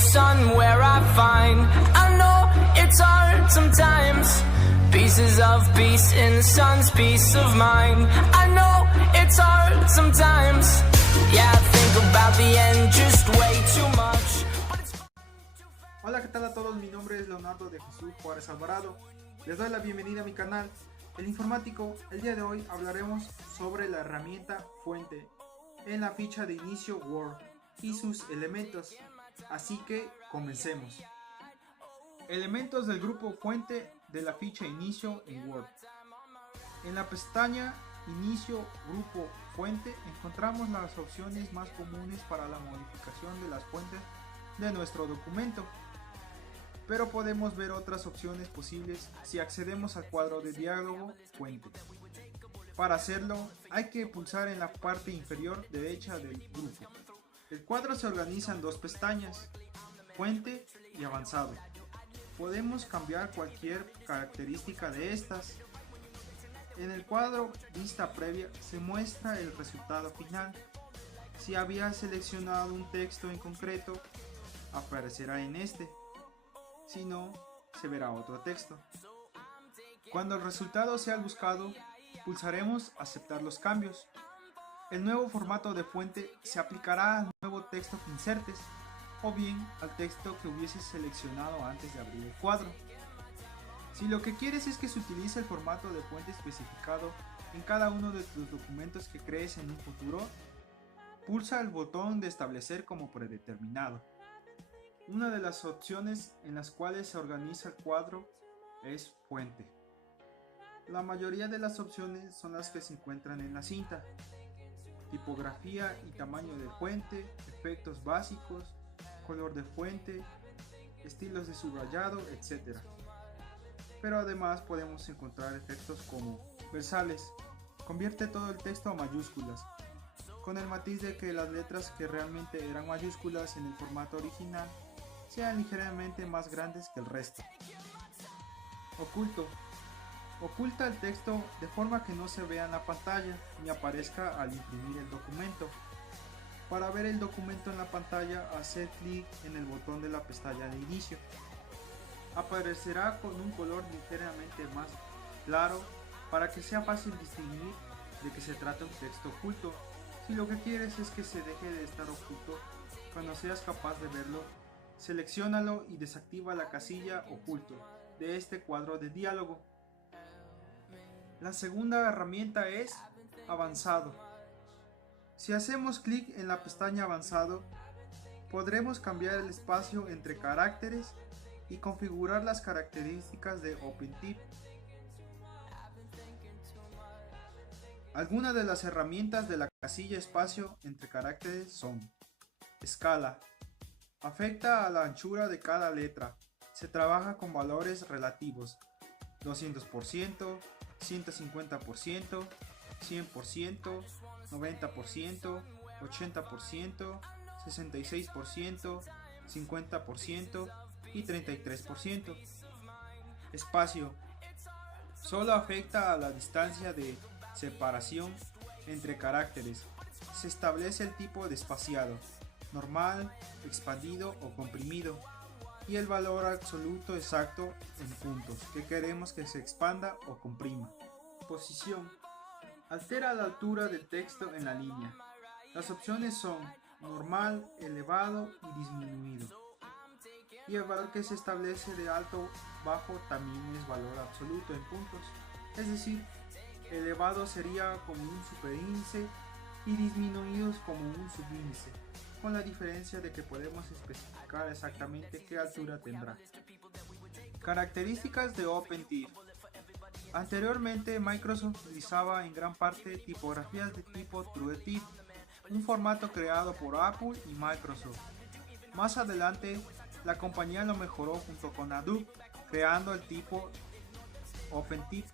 sun where I find. I know it's hard sometimes. Pieces of peace in the sun's peace of mind. I know it's hard sometimes. Yeah, I think about the end just way too much. Hola, ¿qué tal a todos? Mi nombre es Leonardo de Jesús Juárez Alvarado. Les doy la bienvenida a mi canal, El Informático. El día de hoy hablaremos sobre la herramienta fuente en la ficha de inicio Word y sus elementos. Así que comencemos. Elementos del grupo fuente de la ficha inicio en Word. En la pestaña Inicio Grupo Fuente encontramos las opciones más comunes para la modificación de las fuentes de nuestro documento, pero podemos ver otras opciones posibles si accedemos al cuadro de diálogo fuente. Para hacerlo hay que pulsar en la parte inferior derecha del grupo. El cuadro se organiza en dos pestañas, fuente y avanzado. Podemos cambiar cualquier característica de estas. En el cuadro vista previa se muestra el resultado final. Si había seleccionado un texto en concreto, aparecerá en este. Si no, se verá otro texto. Cuando el resultado sea buscado, pulsaremos aceptar los cambios. El nuevo formato de fuente se aplicará al nuevo texto que insertes, o bien al texto que hubieses seleccionado antes de abrir el cuadro. Si lo que quieres es que se utilice el formato de fuente especificado en cada uno de tus documentos que crees en un futuro, pulsa el botón de establecer como predeterminado. Una de las opciones en las cuales se organiza el cuadro es fuente. La mayoría de las opciones son las que se encuentran en la cinta: tipografía y tamaño de fuente, efectos básicos, color de fuente, estilos de subrayado, etc. Pero además podemos encontrar efectos como versales, convierte todo el texto a mayúsculas, con el matiz de que las letras que realmente eran mayúsculas en el formato original sean ligeramente más grandes que el resto. Oculto. Oculta el texto de forma que no se vea en la pantalla ni aparezca al imprimir el documento. Para ver el documento en la pantalla, hacer clic en el botón de la pestaña de inicio. Aparecerá con un color ligeramente más claro para que sea fácil distinguir de que se trata un texto oculto. Si lo que quieres es que se deje de estar oculto cuando seas capaz de verlo, selecciónalo y desactiva la casilla oculto de este cuadro de diálogo. La segunda herramienta es avanzado. Si hacemos clic en la pestaña avanzado, podremos cambiar el espacio entre caracteres y configurar las características de OpenType. Algunas de las herramientas de la casilla espacio entre caracteres son: escala. Afecta a la anchura de cada letra. Se trabaja con valores relativos: 200%, 150%, 100%, 90%, 80%, 66%, 50% y 33%. Espacio. Solo afecta a la distancia de separación entre caracteres. Se establece el tipo de espaciado: normal, expandido o comprimido, y el valor absoluto exacto en puntos que queremos que se expanda o comprima. Posición. Altera la altura del texto en la línea. Las opciones son normal, elevado y disminuido. Y el valor que se establece de alto bajo también es valor absoluto en puntos. Es decir, elevado sería como un superíndice y disminuidos como un subíndice, con la diferencia de que podemos especificar exactamente qué altura tendrá. Características de OpenType. Anteriormente Microsoft utilizaba en gran parte tipografías de tipo TrueType, un formato creado por Apple y Microsoft. Más adelante la compañía lo mejoró junto con Adobe, creando el tipo OpenType.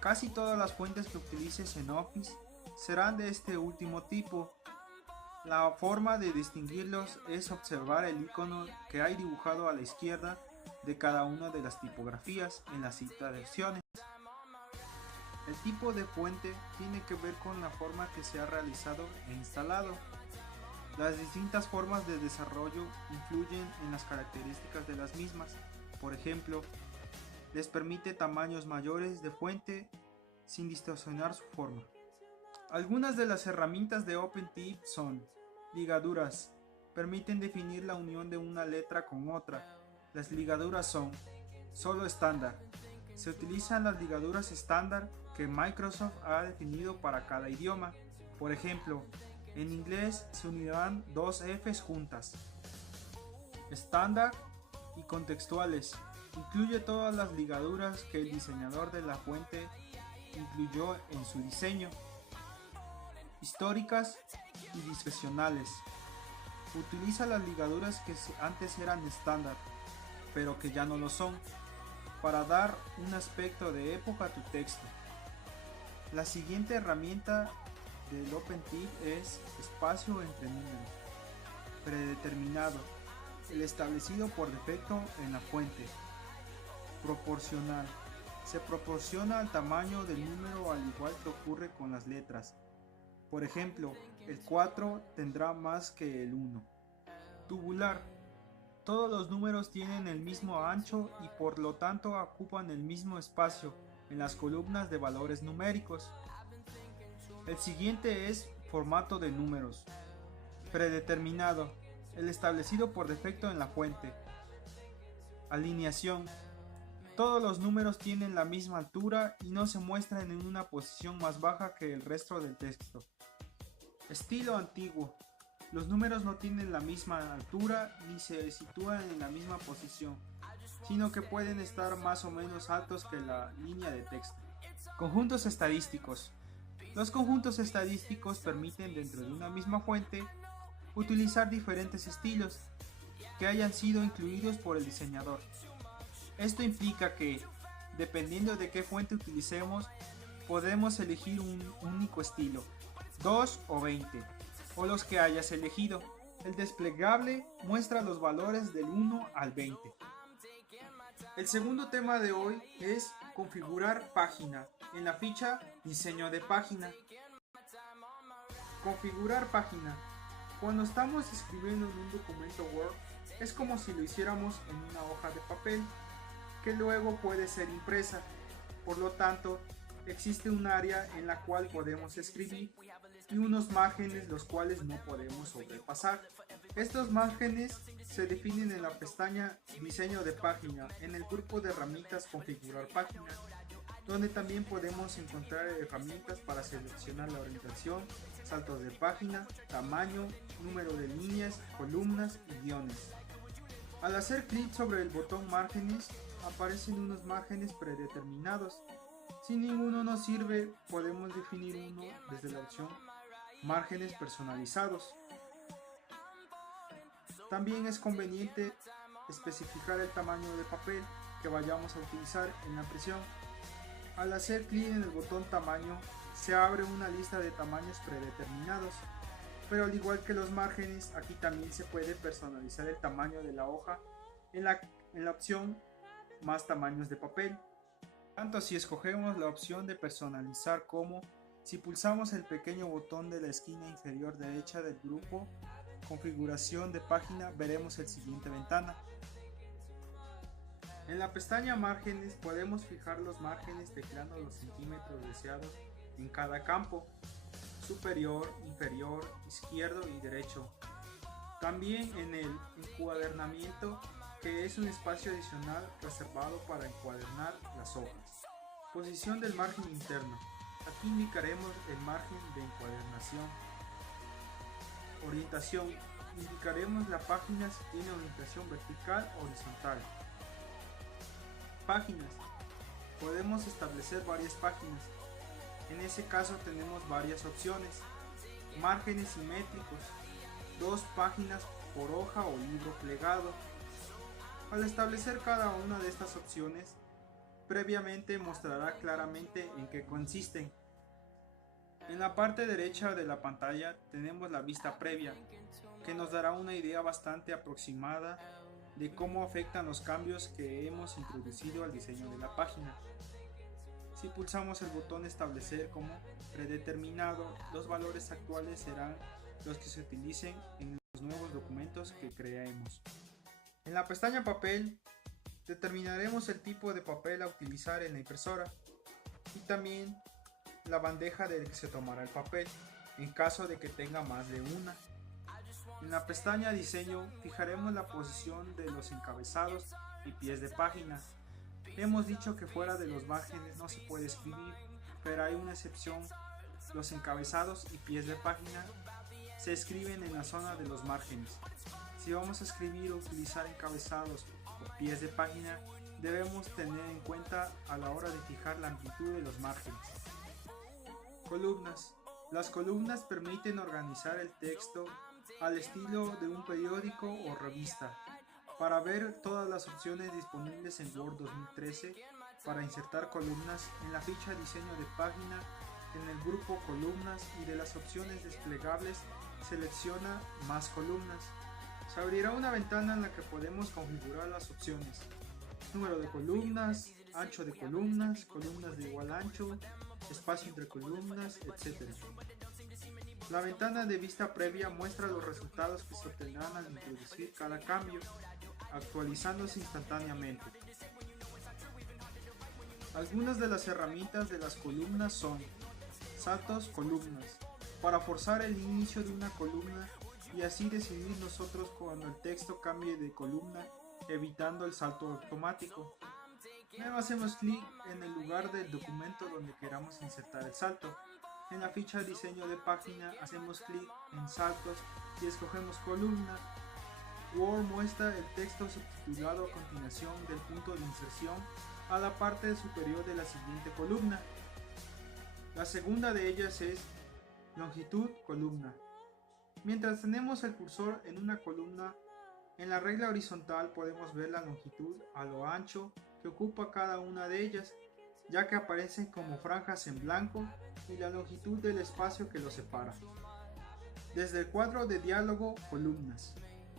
Casi todas las fuentes que utilices en Office serán de este último tipo. La forma de distinguirlos es observar el icono que hay dibujado a la izquierda de cada una de las tipografías en la cita de opciones. El tipo de fuente tiene que ver con la forma que se ha realizado e instalado. Las distintas formas de desarrollo influyen en las características de las mismas. Por ejemplo, les permite tamaños mayores de fuente sin distorsionar su forma. Algunas de las herramientas de OpenType son ligaduras. Permiten definir la unión de una letra con otra. Las ligaduras son solo estándar. Se utilizan las ligaduras estándar que Microsoft ha definido para cada idioma. Por ejemplo, en inglés se unirán dos Fs juntas. Estándar y contextuales. Incluye todas las ligaduras que el diseñador de la fuente incluyó en su diseño. Históricas y discrecionales. Utiliza las ligaduras que antes eran estándar, pero que ya no lo son, para dar un aspecto de época a tu texto. La siguiente herramienta del OpenType es espacio entre números, predeterminado, el establecido por defecto en la fuente. Proporcional. Se proporciona al tamaño del número al igual que ocurre con las letras. Por ejemplo, el 4 tendrá más que el 1. Tubular. Todos los números tienen el mismo ancho y por lo tanto ocupan el mismo espacio en las columnas de valores numéricos. El siguiente es formato de números. Predeterminado. El establecido por defecto en la fuente. Alineación. Todos los números tienen la misma altura y no se muestran en una posición más baja que el resto del texto. Estilo antiguo. Los números no tienen la misma altura ni se sitúan en la misma posición, sino que pueden estar más o menos altos que la línea de texto. Conjuntos estadísticos. Los conjuntos estadísticos permiten dentro de una misma fuente utilizar diferentes estilos que hayan sido incluidos por el diseñador. Esto implica que, dependiendo de qué fuente utilicemos, podemos elegir un único estilo, 2 o 20, o los que hayas elegido. El desplegable muestra los valores del 1 al 20. El segundo tema de hoy es configurar página. En la ficha diseño de página. Configurar página. Cuando estamos escribiendo en un documento Word, es como si lo hiciéramos en una hoja de papel, que luego puede ser impresa. Por lo tanto, existe un área en la cual podemos escribir y unos márgenes los cuales no podemos sobrepasar. Estos márgenes se definen en la pestaña Diseño de página, en el grupo de herramientas Configurar página, donde también podemos encontrar herramientas para seleccionar la orientación, saltos de página, tamaño, número de líneas, columnas y guiones. Al hacer clic sobre el botón márgenes, aparecen unos márgenes predeterminados. Si ninguno nos sirve, podemos definir uno desde la opción márgenes personalizados. También es conveniente especificar el tamaño de papel que vayamos a utilizar en la impresión. Al hacer clic en el botón tamaño, se abre una lista de tamaños predeterminados, pero al igual que los márgenes, aquí también se puede personalizar el tamaño de la hoja en la opción más tamaños de papel. Tanto si escogemos la opción de personalizar como si pulsamos el pequeño botón de la esquina inferior derecha del grupo configuración de página, veremos el siguiente ventana. En la pestaña márgenes podemos fijar los márgenes tecleando los centímetros deseados en cada campo: superior, inferior, izquierdo y derecho. También en el encuadernamiento, que es un espacio adicional reservado para encuadernar las hojas. Posición del margen interno. Aquí indicaremos el margen de encuadernación. Orientación. Indicaremos la página si tiene orientación vertical o horizontal. Páginas. Podemos establecer varias páginas. En ese caso tenemos varias opciones. Márgenes simétricos. 2 páginas por hoja o libro plegado. Al establecer cada una de estas opciones, previamente mostrará claramente en qué consisten. En la parte derecha de la pantalla tenemos la vista previa, que nos dará una idea bastante aproximada de cómo afectan los cambios que hemos introducido al diseño de la página. Si pulsamos el botón establecer como predeterminado, los valores actuales serán los que se utilicen en los nuevos documentos que creemos. En la pestaña papel determinaremos el tipo de papel a utilizar en la impresora y también la bandeja del que se tomará el papel en caso de que tenga más de una. En la pestaña diseño fijaremos la posición de los encabezados y pies de página. Hemos dicho que fuera de los márgenes no se puede escribir, pero hay una excepción. Los encabezados y pies de página se escriben en la zona de los márgenes. Si vamos a escribir o utilizar encabezados o pies de página, debemos tener en cuenta a la hora de fijar la amplitud de los márgenes. Columnas. Las columnas permiten organizar el texto al estilo de un periódico o revista. Para ver todas las opciones disponibles en Word 2013 para insertar columnas, en la ficha diseño de página, en el grupo columnas y de las opciones desplegables selecciona más columnas. Se abrirá una ventana en la que podemos configurar las opciones: número de columnas, ancho de columnas, columnas de igual ancho, espacio entre columnas, etc. La ventana de vista previa muestra los resultados que se obtendrán al introducir cada cambio, actualizándose instantáneamente. Algunas de las herramientas de las columnas son: saltos columnas, para forzar el inicio de una columna y así decidir nosotros cuando el texto cambie de columna, evitando el salto automático. Luego hacemos clic en el lugar del documento donde queramos insertar el salto. En la ficha diseño de página hacemos clic en saltos y escogemos columna. Word muestra el texto subtitulado a continuación del punto de inserción a la parte superior de la siguiente columna. La segunda de ellas es longitud columna. Mientras tenemos el cursor en una columna, en la regla horizontal podemos ver la longitud a lo ancho que ocupa cada una de ellas, ya que aparecen como franjas en blanco, y la longitud del espacio que los separa. Desde el cuadro de diálogo columnas.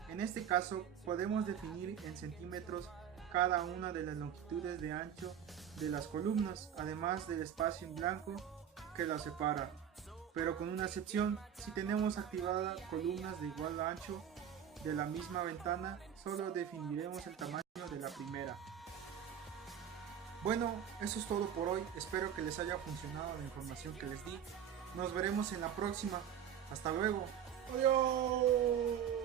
En este caso podemos definir en centímetros cada una de las longitudes de ancho de las columnas, además del espacio en blanco que las separa, pero con una excepción: si tenemos activada columnas de igual ancho de la misma ventana, solo definiremos el tamaño de la primera. Bueno, eso es todo por hoy. Espero que les haya funcionado la información que les di. Nos veremos en la próxima. Hasta luego. Adiós.